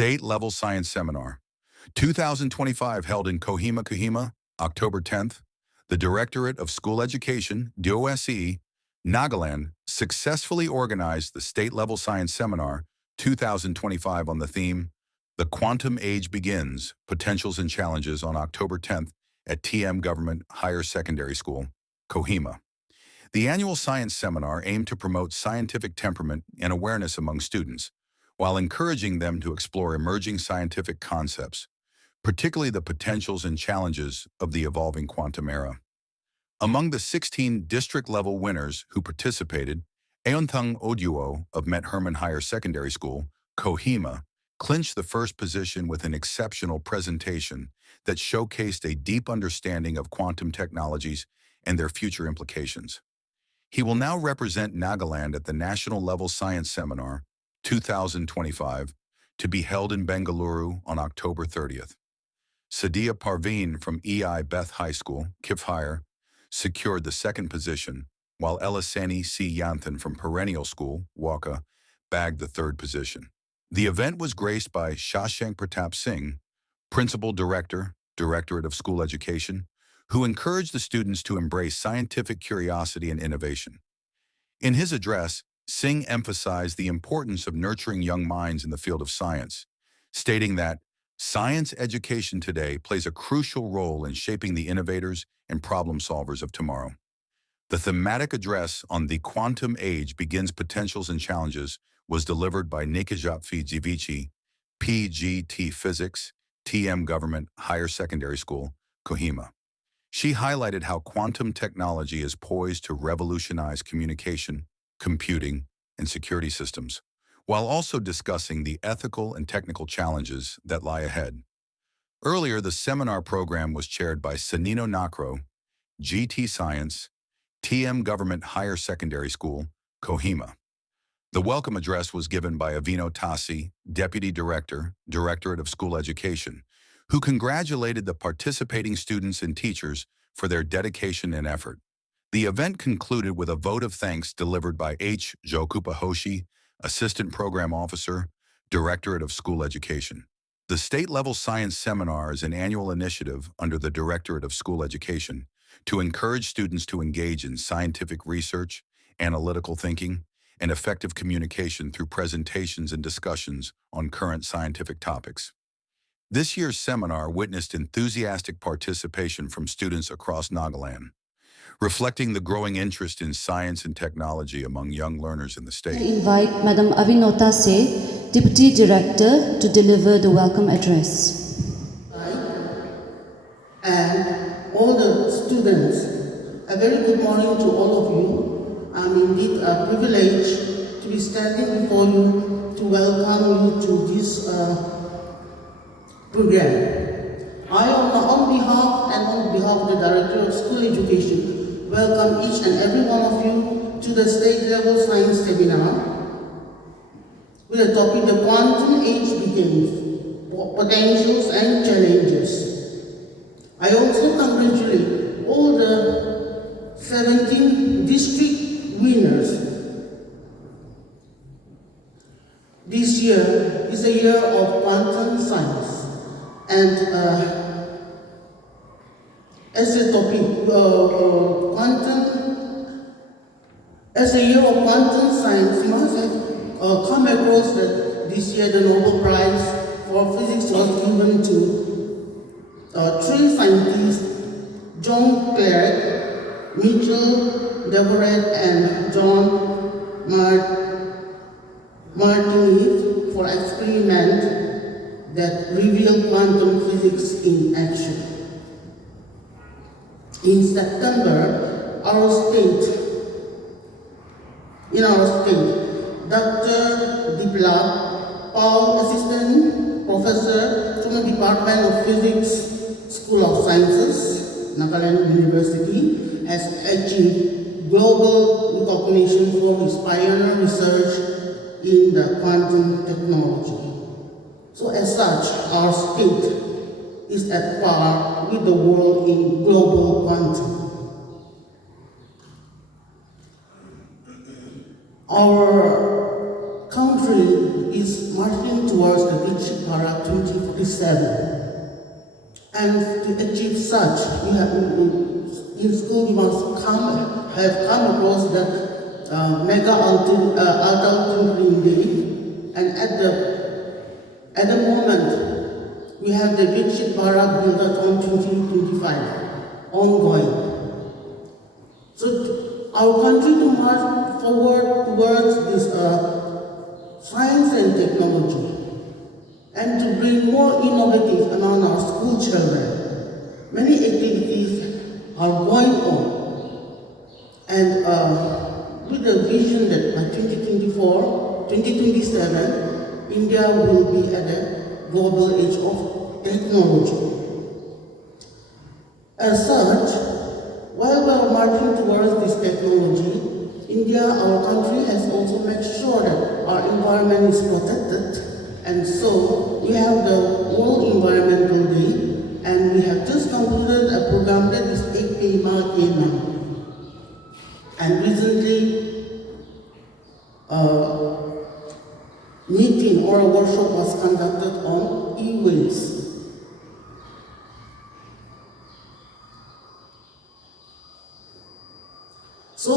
State Level Science Seminar, 2025, held in Kohima, October 10th. The Directorate of School Education, DOSE, Nagaland, successfully organized the State Level Science Seminar 2025 on the theme, The Quantum Age Begins, Potentials and Challenges, on October 10th at Hermon Higher Secondary School, Kohima. The annual science seminar aimed to promote scientific temperament and awareness among students, while encouraging them to explore emerging scientific concepts, particularly the potentials and challenges of the evolving quantum era. Among the 16 district-level winners who participated, Ejonthung Odyuo of Mt Hermon Higher Secondary School, Kohima, clinched the first position with an exceptional presentation that showcased a deep understanding of quantum technologies and their future implications. He will now represent Nagaland at the National Level Science Seminar 2025, to be held in Bengaluru on October 30th. Sadiya Parveen from Beth High School, Kiphire, secured the second position, while Eliseni C Yanthan from Perennial School, Wokha, bagged the third position. The event was graced by Shashank Pratap Singh, Principal Director, Directorate of School Education, who encouraged the students to embrace scientific curiosity and innovation. In his address, Singh emphasized the importance of nurturing young minds in the field of science, stating that science education today plays a crucial role in shaping the innovators and problem solvers of tomorrow. The thematic address on the quantum age begins, potentials and challenges was delivered by Neikezhapfii Dziivichii, PGT Physics, TM Government Higher Secondary School, Kohima. She highlighted how quantum technology is poised to revolutionize communication, computing, and security systems, while also discussing the ethical and technical challenges that lie ahead. Earlier, the seminar program was chaired by Sanino Nakro, GT Science, TM Government Higher Secondary School, Kohima. The welcome address was given by Ejonthung C, Deputy Director, Directorate of School Education, who congratulated the participating students and teachers for their dedication and effort. The event concluded with a vote of thanks delivered by Ejonthung, Assistant Program Officer, Directorate of School Education. The state-level science seminar is an annual initiative under the Directorate of School Education to encourage students to engage in scientific research, analytical thinking, and effective communication through presentations and discussions on current scientific topics. This year's seminar witnessed enthusiastic participation from students across Nagaland, reflecting the growing interest in science and technology among young learners in the state. I invite Madam Yanthan C, Deputy Director, to deliver the welcome address. And all the students, a very good morning to all of you. I'm indeed privileged to be standing before you to welcome you to this program. On behalf of the Director of School Education, welcome each and every one of you to the State Level Science Seminar with the topic, The Quantum Age Begins, Potentials and Challenges. I also congratulate all the 17 district winners. This year is a year of quantum science, and as a topic, as a year of quantum science, you must have come across that this year the Nobel Prize for Physics was given to three scientists, John Clerk, Mitchell Deverett, and John Martinez for experiment that revealed quantum physics in action. In September, in our state, Dr. Diplab Paul, Assistant Professor from the Department of Physics, School of Sciences, Nagaland University, has achieved global recognition for his pioneer research in the quantum technology. So as such, our state is at par with the world in global quantum. Our country is marching towards the digital Bharat 2047. And to achieve such, in school we must have come across that mega adult thinking day, and at the moment we have the Viksit Bharat Buildathon 2025 ongoing. So our country to march forward towards this science and technology, and to bring more innovative among our school children. Many activities are going on, and with the vision that by 2027, India will be at a global age of technology. As such, while we are marching towards this technology, India, our country, has also made sure that our environment is protected. And so we have the World Environmental Day, and we have just concluded a program that is Kohima. And recently, meeting or a workshop was conducted on e-waste. So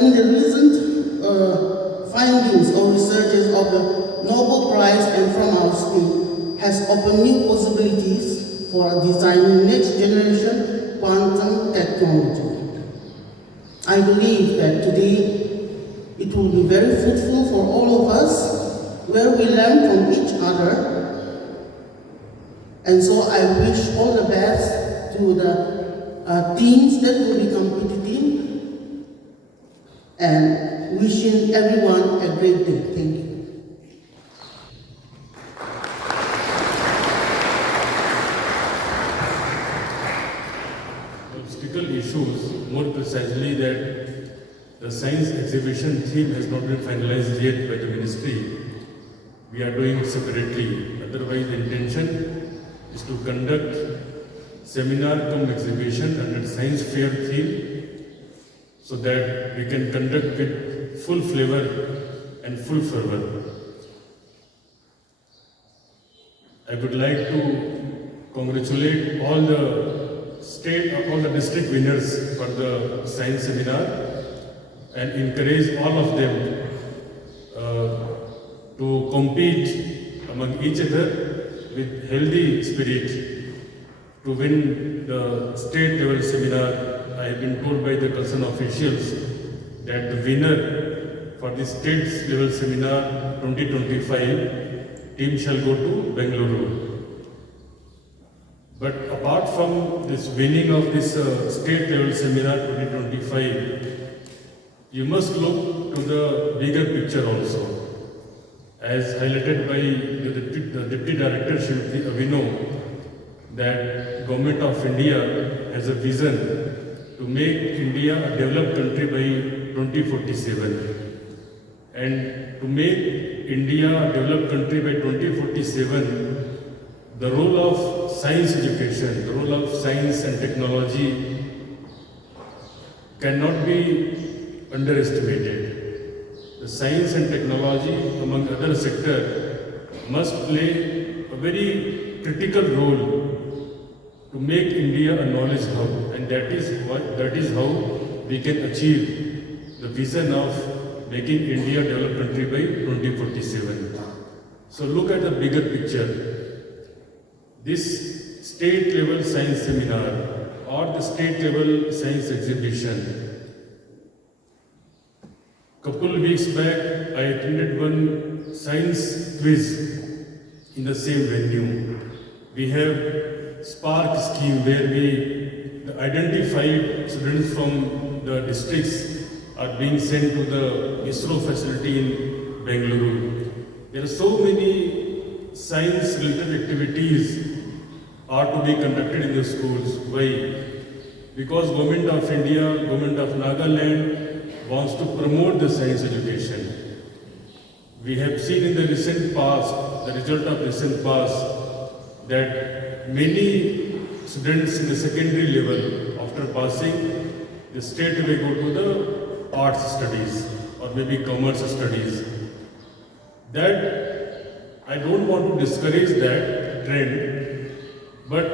in the recent findings or researches of the Nobel Prize and from our state has opened new possibilities for designing next generation quantum technology. I believe that today it will be very fruitful for all of us, where we learn from each other. And so I wish all the best to the teams that will be competing, and wishing everyone a great day. Thank you. Issues, more precisely that the science exhibition theme has not been finalized yet by the ministry. We are doing separately. Otherwise, the intention is to conduct seminar cum exhibition under science fair theme, so that we can conduct with full flavor and full fervor. I would like to congratulate all the district winners for the science seminar and encourage all of them to compete among each other with healthy spirit to win the state level seminar. I have been told by the concerned officials that the winner for the state level seminar 2025 team shall go to Bengaluru. But apart from this winning of this state level seminar 2025, you must look to the bigger picture also. As highlighted by the Deputy Director Shri know that Government of India has a vision to make India a developed country by 2047. And to make India a developed country by 2047, the role of science education, the role of science and technology cannot be underestimated. The science and technology, among other sectors, must play a very critical role to make India a knowledge hub, and that is how we can achieve the vision of making India a developed country by 2047. So look at the bigger picture. This state level science seminar or the state level science exhibition. Couple weeks back, I attended one science quiz in the same venue. We have Spark scheme where the identified students from the districts are being sent to the ISRO facility in Bengaluru. There are so many science related activities are to be conducted in the schools. Why? Because Government of India, Government of Nagaland wants to promote the science education. We have seen in the recent past, the result of recent past, that many students in the secondary level, after passing, they straight away go to the arts studies or maybe commerce studies. That I don't want to discourage that trend, but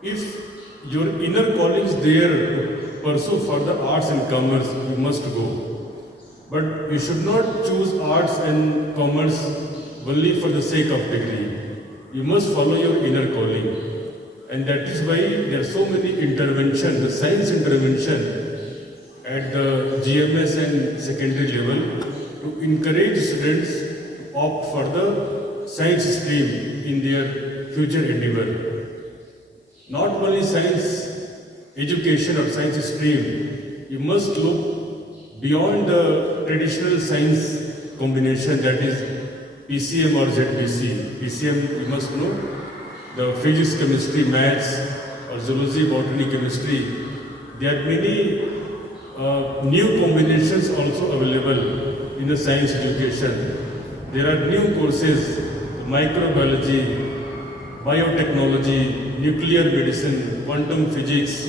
if your inner calling is there to pursue further arts and commerce, you must go. But you should not choose arts and commerce only for the sake of degree. You must follow your inner calling. And that is why there are so many interventions, the science intervention at the GMS and secondary level to encourage students to opt for the science stream in their future endeavor. Not only science education or science stream, you must look beyond the traditional science combination, that is PCM or ZPC. PCM, you must know, the physics, chemistry, maths, or zoology, botany, chemistry. There are many new combinations also available in the science education. There are new courses, microbiology, biotechnology, nuclear medicine, quantum physics,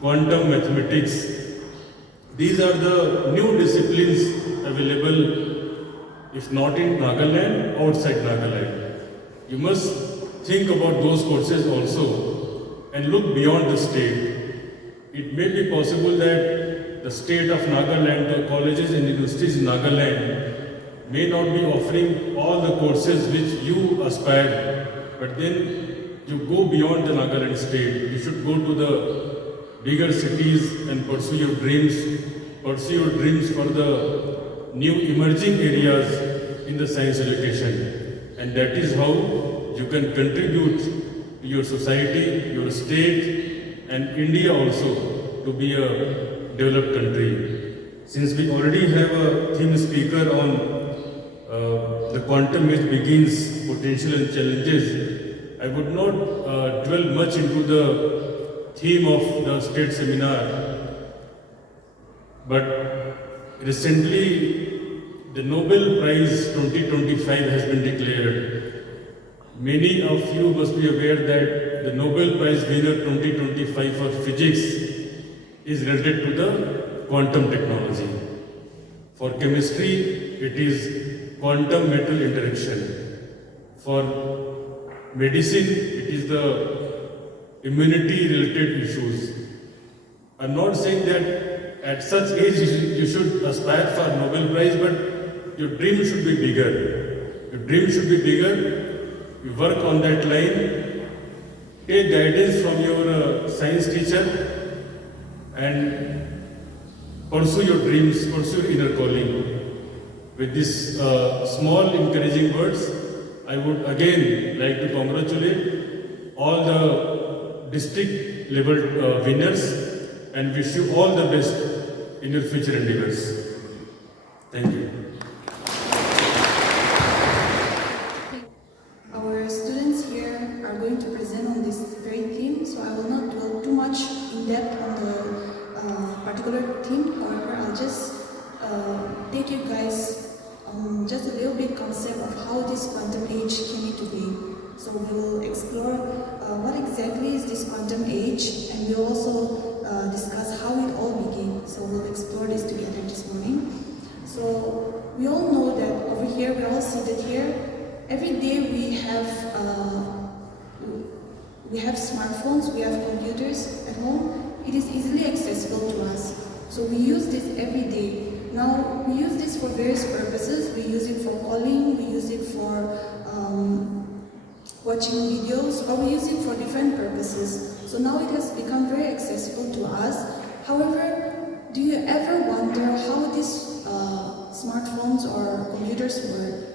quantum mathematics. These are the new disciplines available, if not in Nagaland, outside Nagaland. You must think about those courses also and look beyond the state. It may be possible that the state of Nagaland, the colleges and universities in Nagaland may not be offering all the courses which you aspire, but then you go beyond the Nagaland state. You should go to the bigger cities and pursue your dreams for the new emerging areas in the science education. And that is how you can contribute to your society, your state, and India also to be a developed country. Since we already have a theme speaker on the quantum age begins, potential and challenges, I would not dwell much into the theme of the state seminar, but recently the Nobel Prize 2025 has been declared. Many of you must be aware that the Nobel Prize winner 2025 for physics is related to the quantum technology. For chemistry, it is quantum metal interaction. For medicine, it is the immunity related issues. I'm not saying that at such age you should aspire for Nobel Prize, but your dream should be bigger. Your dream should be bigger. You work on that line, take guidance from your science teacher and pursue your dreams, pursue your inner calling. With these small encouraging words, I would again like to congratulate all the district level winners and wish you all the best in your future endeavors. Thank you. Our students here are going to present on this very theme, so I will not dwell too much in depth on the particular theme. However, I'll just take you guys on just a little bit concept of how this quantum age came into being. So we will explore what exactly is this quantum age, and we'll also discuss how it all began. So we'll explore this together this morning. So we all know that over here, we're all seated here. Every day we have smartphones, we have computers at home. It is easily accessible to us. So we use this every day. Now we use this for various purposes. We use it for calling, we use it for watching videos, or we use it for different purposes. So now it has become very accessible to us. However, do you ever wonder how these smartphones or computers work?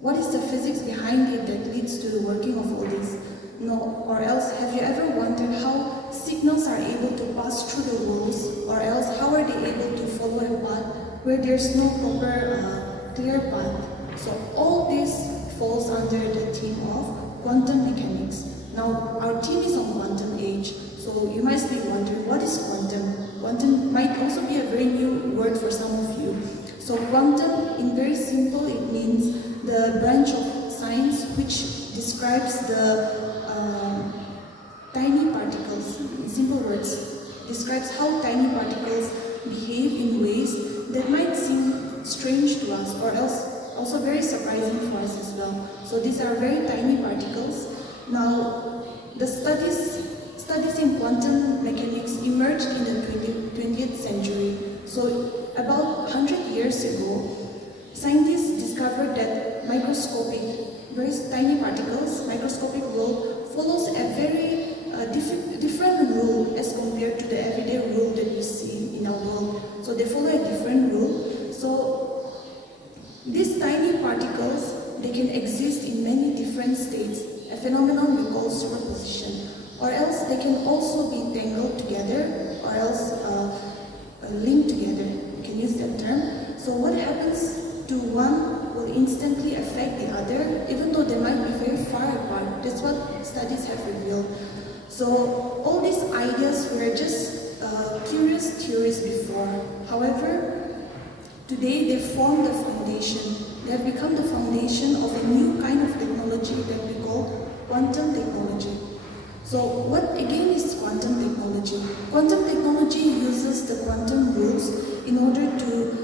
What is the physics behind it that leads to the working of all this? No, or else have you ever wondered how signals are able to pass through the walls, or else how are they able to follow a path where there's no proper clear path? So all this falls under the theme of quantum mechanics. Now our theme is on quantum age, so you might be wondering, what is quantum? Quantum might also be a very new word for some of you. So quantum, in very simple, it means the branch of science which describes the tiny particles, in simple words, describes how tiny particles behave in ways that might seem strange to us, or else also very surprising for us as well. So these are very tiny particles. Now, the studies in quantum mechanics emerged in the 20th century. So about 100 years ago, scientists discovered that microscopic, very tiny particles, microscopic world follows a very different rule as compared to the everyday rule that we see in our world. So they follow a different rule. So these tiny particles, they can exist in many different states, a phenomenon we call superposition. Or else they can also be tangled together, or else linked together. You can use that term. So what happens to one will instantly affect the other, even though they might be very far apart. That's what studies have revealed. So all these ideas were just curious theories before. However, today they form the foundation. They have become the foundation of a new kind of technology that we call quantum technology. So what again is quantum technology? Quantum technology uses the quantum rules in order to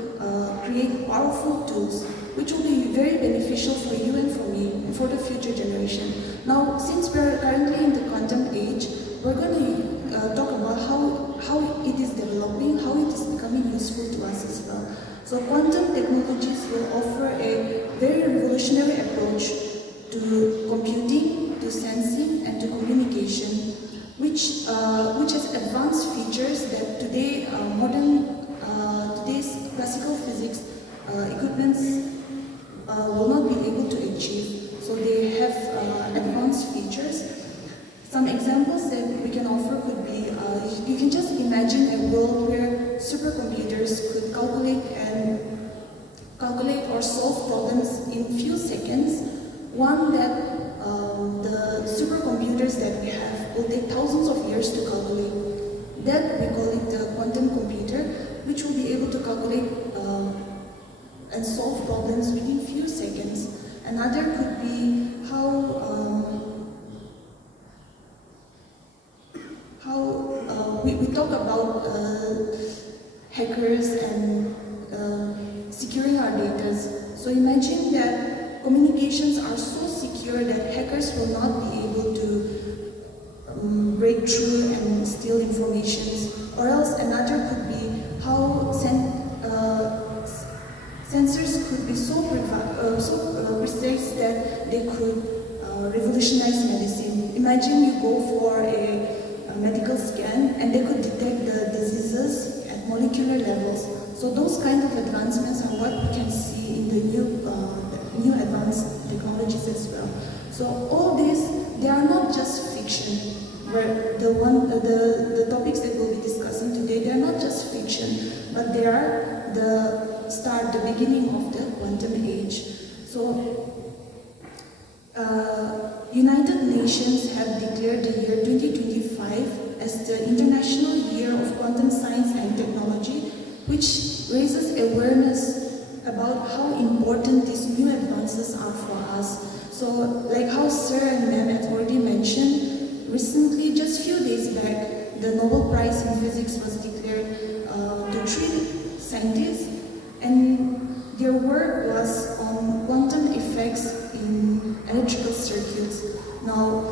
create powerful tools, which will be very beneficial for you and for me and for the future generation. Now, since we're currently in the quantum age, we're going to talk about how it is developing, how it is becoming useful to us as well. So quantum technologies will offer a very revolutionary approach to computing, to sensing, and to communication, which has advanced features that today today's classical physics equipments will not be able to achieve. So they have advanced features. Some examples that we can offer could be, you can just imagine a world where supercomputers could calculate or solve problems in few seconds. One that the supercomputers that we have will take thousands of years to calculate. That we call it the quantum computer, which will be able to calculate and solve problems within few seconds. Another could be how we talk about hackers and securing our data. So imagine that communications are so secure that hackers will not be able to break through and steal information. Or else another could be how sensors could be so precise that they could revolutionize medicine. Imagine you go for a medical scan and they could detect the diseases at molecular levels. So those kind of advancements are what we can see in the new advanced technologies as well. So all these, they are not just fiction. Where the topics that we'll be discussing today, they are not just fiction, but they are the beginning of the quantum age. So United Nations have declared the year 2025 as the International Year of Quantum Science and Technology, which raises awareness about how important these new advances are for us. So, like how Sir and Ma'am have already mentioned, recently, just few days back, the Nobel Prize in Physics was declared to 3 scientists, and their work was on quantum effects in electrical circuits. Now,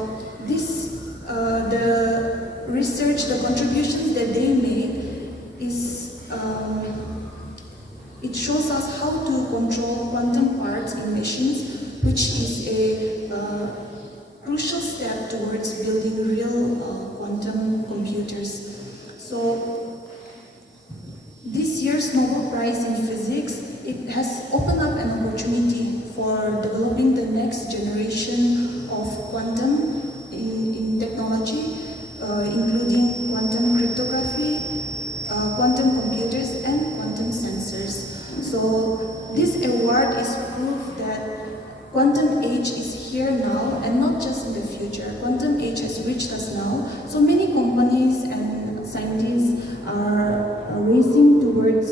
the research, the contributions that they made is, it shows us how to control quantum parts in machines, which is a crucial step towards building real quantum computers. So, this year's Nobel Prize in Physics, it has opened up an opportunity for developing the next generation of quantum in technology, including quantum cryptography, quantum computers, and quantum sensors. So this award is proof that quantum age is here now and not just in the future. Quantum age has reached us now. So many companies and scientists are racing towards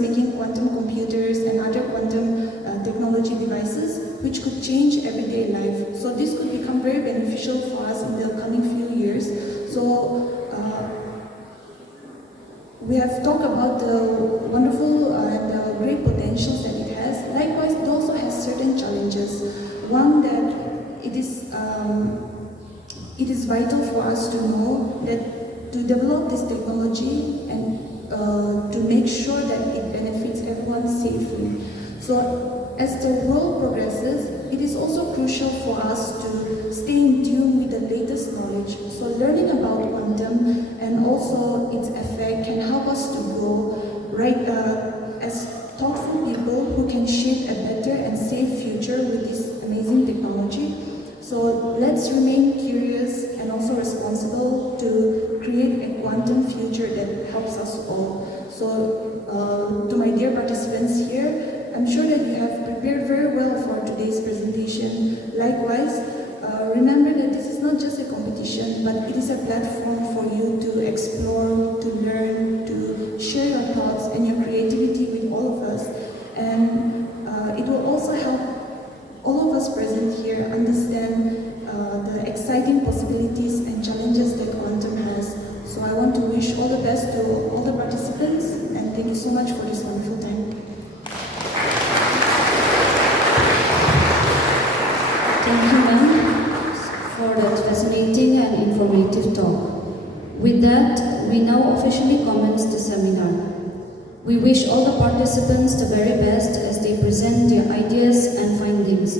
making quantum computers and other quantum technology devices which could change everyday life. So this could become very beneficial for us in the coming few years. So we have talked about the wonderful and great potentials that it has. Likewise, it also has certain challenges. One, that it is vital for us to know that to develop this technology and to make sure that it benefits everyone safely. So as the world progresses, it is also crucial for us to stay in tune with the latest knowledge. So learning about quantum and also its effect can help us to grow as thoughtful people who can shape a better and safe future with this amazing technology. So let's remain curious and also responsible to create a quantum future that helps us all. So to my dear participants here, I'm sure that you have prepared very well for today's presentation. Likewise, remember that this is not just a competition, but it is a platform for you to explore, to learn, to share your thoughts and your creativity with all of us. And it will also help all of us present here understand the exciting possibilities and challenges that quantum has. So I want to wish all the best to all the participants, and thank you so much for this wonderful time. Thank you, ma'am, for that fascinating and informative talk. With that, we now officially commence the seminar. We wish all the participants the very best as they present their ideas and findings.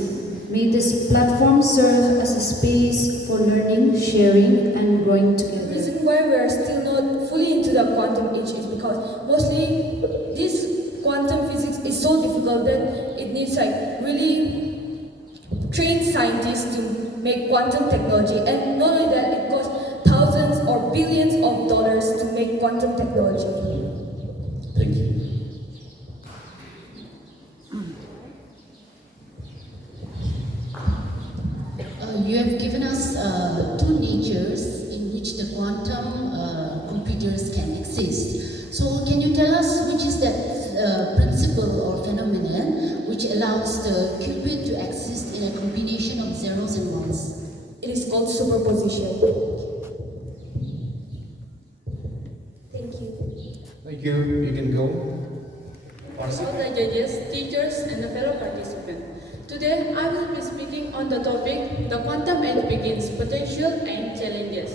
May this platform serve as a space for learning, sharing, and growing The together. reason why we are still not fully into the quantum age is because mostly this quantum physics is so difficult that it needs really trained scientists to make quantum technology, and not only that, it costs thousands or billions of dollars to make quantum technology. Thank you. You have given us two natures in which the quantum computers can exist. So can you tell us which is that principle or phenomenon which allows the qubit to exist in a combination of zeros and ones? It is called superposition. Thank you. Thank you. You can go. All the judges, teachers, and the fellow participants. Today, I will be speaking on the topic, the quantum age begins, potential and challenges.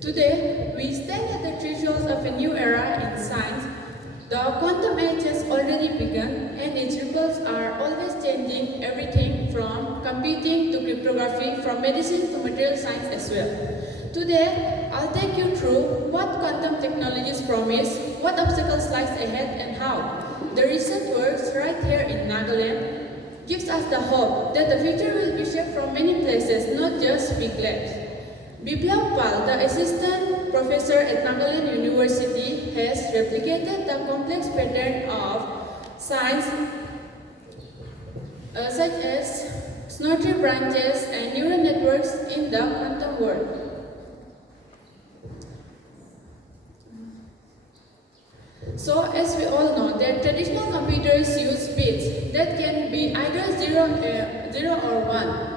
Today, we stand at the threshold of a new era in science. The quantum age has already begun, and its ripples are always changing everything from computing to cryptography, from medicine to material science as well. Today, I'll take you through what quantum technologies promise, what obstacles lies ahead, and how. The recent works right here in Nagaland gives us the hope that the future will be shaped from many places, not just big labs. Biplav Pal, the assistant professor at Nagaland University, has replicated the complex pattern of science such as snowtree branches and neural networks in the quantum world. So, as we all know, that traditional computers use bits that can be either 0 or 1.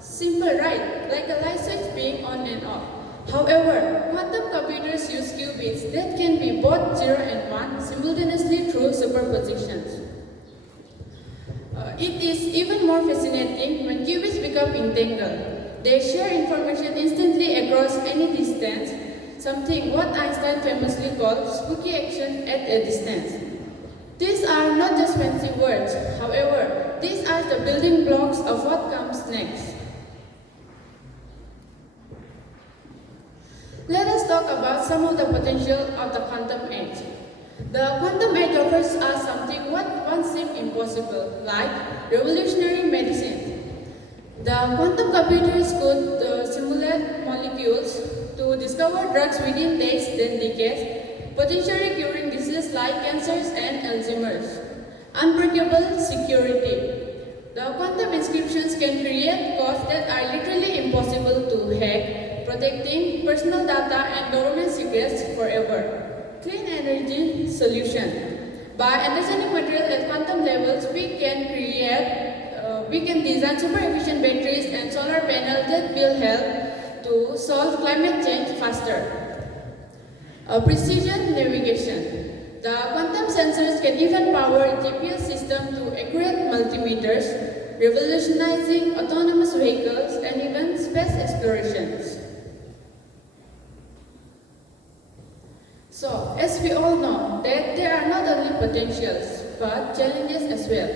Simple, right? Like a light switch being on and off. However, quantum computers use qubits that can be both 0 and 1 simultaneously through superpositions. It is even more fascinating when qubits become entangled. They share information instantly across any distance, something what Einstein famously called spooky action at a distance. These are not just fancy words. However, these are the building blocks of what comes next. Let us talk about some of the potential of the quantum age. The quantum age offers us something what once seemed impossible, like revolutionary medicine. The quantum computers could simulate molecules to discover drugs within days than decades, potentially curing diseases like cancers and Alzheimer's. Unbreakable security. The quantum inscriptions can create codes that are literally impossible to hack, protecting personal data and government secrets forever. Clean energy solution. By understanding material at quantum levels, we can design super efficient batteries and solar panels that will help to solve climate change faster. Precision navigation. The quantum sensors can even power GPS system to accurate multimeters, revolutionizing autonomous vehicles and even space explorations. So, as we all know, that there are not only potentials, but challenges as well.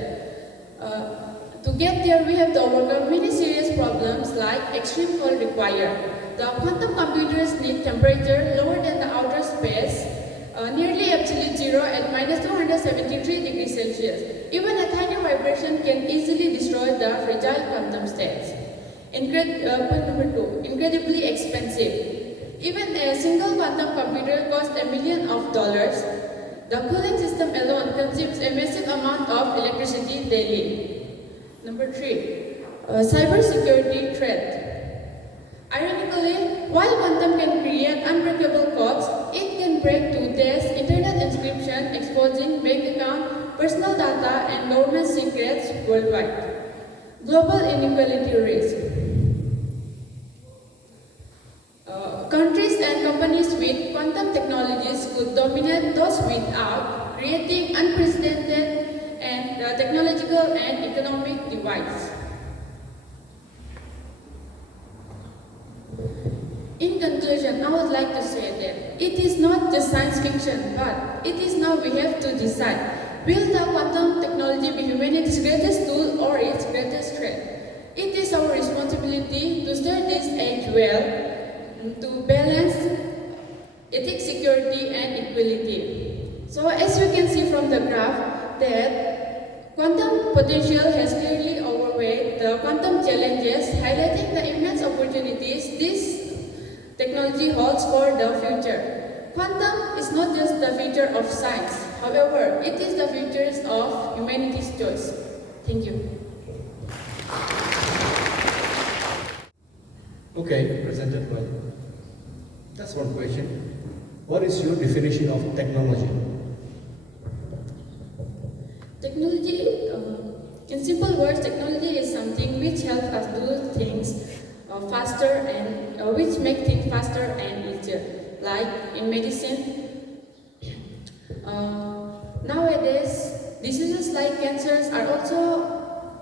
To get there, we have to overcome many serious problems like extreme cold required. The quantum computers need temperature lower than the outer space, nearly absolute zero at -273 degrees Celsius. Even a tiny vibration can easily destroy the fragile quantum states. Point number 2, incredibly expensive. Even a single quantum computer costs $1 million. The cooling system alone consumes a massive amount of electricity daily. Number 3, cybersecurity threat. Ironically, while quantum can create unbreakable codes, it can break today's internet encryption, exposing bank account, personal data, and government secrets worldwide. Global inequality risk. Countries and companies with quantum technologies could dominate those without, creating unprecedented and technological and economic divides. In conclusion, I would like to say that it is not just science fiction, but it is now we have to decide, will the quantum technology be humanity's greatest tool or its greatest threat? It is our responsibility to steer this age well, to balance ethics, security, and equality. So as we can see from the graph that quantum potential has clearly outweighed the quantum challenges, highlighting the immense opportunities this technology holds for the future. Quantum is not just the future of science, however, it is the future of humanity's choice. Thank you. Okay, presented well. That's one question. What is your definition of technology? Technology, in simple words, technology is something which helps us do things faster and which make things faster and easier. Like in medicine, nowadays diseases like cancers are also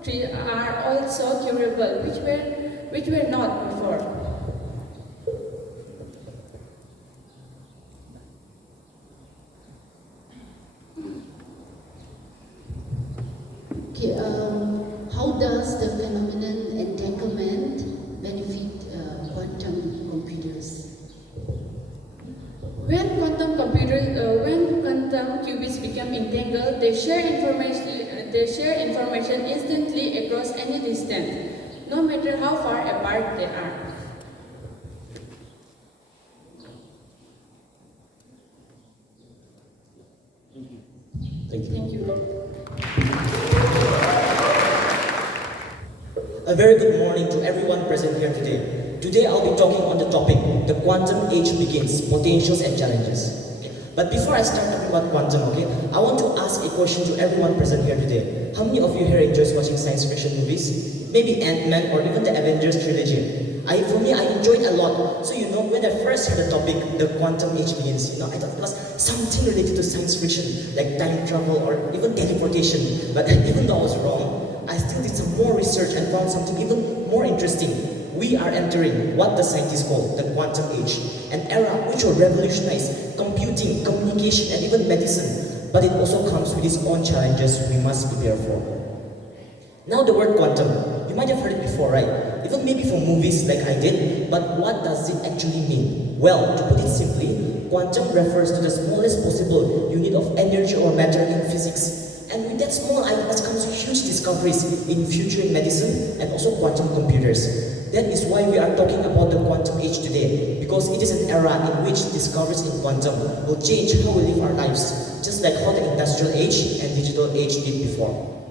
curable, which were not before. Okay, how does the phenomenon entanglement benefit quantum computers? When quantum qubits become entangled, they share information instantly across any distance, no matter how far apart they are. Thank you. Thank you. A very good morning to everyone present here today. Today I'll be talking on the topic, the quantum age begins, potentials and challenges. Okay. But before I start talking about quantum, I want to ask a question to everyone present here today. How many of you here enjoys watching science fiction movies? Maybe Ant-Man or even the Avengers trilogy. For me, I enjoyed a lot. So when I first heard the topic, the quantum age begins, I thought it was something related to science fiction, like time travel or even teleportation. But even though I was wrong, I still did some more research and found something even more interesting. We are entering what the scientists call the quantum age, an era which will revolutionize computing, communication, and even medicine. But it also comes with its own challenges we must prepare for. Now the word quantum, you might have heard it before, right? Even maybe from movies like I did, but what does it actually mean? Well, to put it simply, quantum refers to the smallest possible unit of energy or matter in physics. And with that small item comes huge discoveries in future in medicine and also quantum computers. That is why we are talking about the quantum age today, because it is an era in which discoveries in quantum will change how we live our lives, just like how the industrial age and digital age did before.